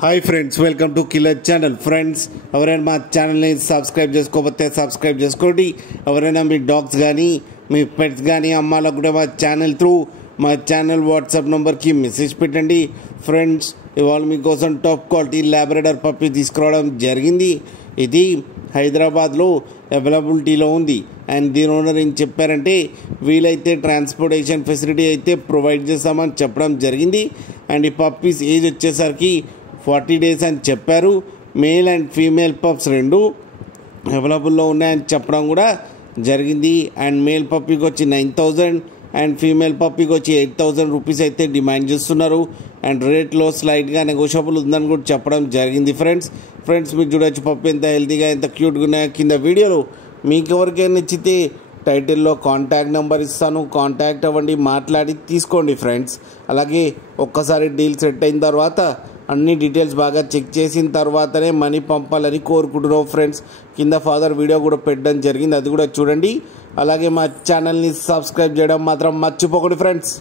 Hi friends, welcome to killer channel. Friends, ఎవరైనా మా ఛానల్ని సబ్స్క్రైబ్ చేసుకోకపోతే సబ్స్క్రైబ్ చేసుకోండి. ఎవరైనా మీ డాగ్స్ కానీ మీ పెట్స్ కానీ అమ్మాలకు కూడా మా ఛానల్ త్రూ మా ఛానల్ వాట్సాప్ నెంబర్కి మెసేజ్ పెట్టండి. ఫ్రెండ్స్, ఇవాళ మీకోసం టాప్ క్వాలిటీ లాబ్రడార్ పప్పీ తీసుకురావడం జరిగింది. ఇది హైదరాబాద్లో అవైలబిలిటీలో ఉంది. అండ్ దీని ఓనర్ ఏం చెప్పారంటే వీలైతే ట్రాన్స్పోర్టేషన్ ఫెసిలిటీ అయితే ప్రొవైడ్ చేస్తామని చెప్పడం జరిగింది. అండ్ ఈ పప్పీస్ ఏజ్ వచ్చేసరికి 40 days అని చెప్పారు. మేల్ అండ్ ఫీమేల్ పప్స్ రెండు అవైలబుల్లో ఉన్నాయని చెప్పడం కూడా జరిగింది. అండ్ మేల్ పప్పీకి వచ్చి 9,000 అండ్ ఫీమేల్ పప్పీకి వచ్చి 8,000 రూపీస్ అయితే డిమాండ్ చేస్తున్నారు. అండ్ రేట్లో స్లైట్గా నెగోషియబుల్ ఉందని కూడా చెప్పడం జరిగింది. ఫ్రెండ్స్ మీరు చూడొచ్చు పప్పి ఎంత హెల్తీగా ఎంత క్యూట్గా ఉన్నాయో. కింద వీడియోలో మీకు ఎవరికైనా నచ్చితే టైటిల్లో కాంటాక్ట్ నెంబర్ ఇస్తాను, కాంటాక్ట్ అవ్వండి, మాట్లాడి తీసుకోండి ఫ్రెండ్స్. అలాగే ఒక్కసారి డీల్ సెట్ అయిన తర్వాత అన్ని డీటెయిల్స్ బాగా చెక్ చేసిన తర్వాతనే మనీ పంపాలని కోరుకుంటున్నాం ఫ్రెండ్స్. కింద ఫాదర్ వీడియో కూడా పెట్టడం జరిగింది, అది కూడా చూడండి. అలాగే మా ఛానల్ని సబ్స్క్రైబ్ చేయడం మాత్రం మర్చిపోకండి ఫ్రెండ్స్.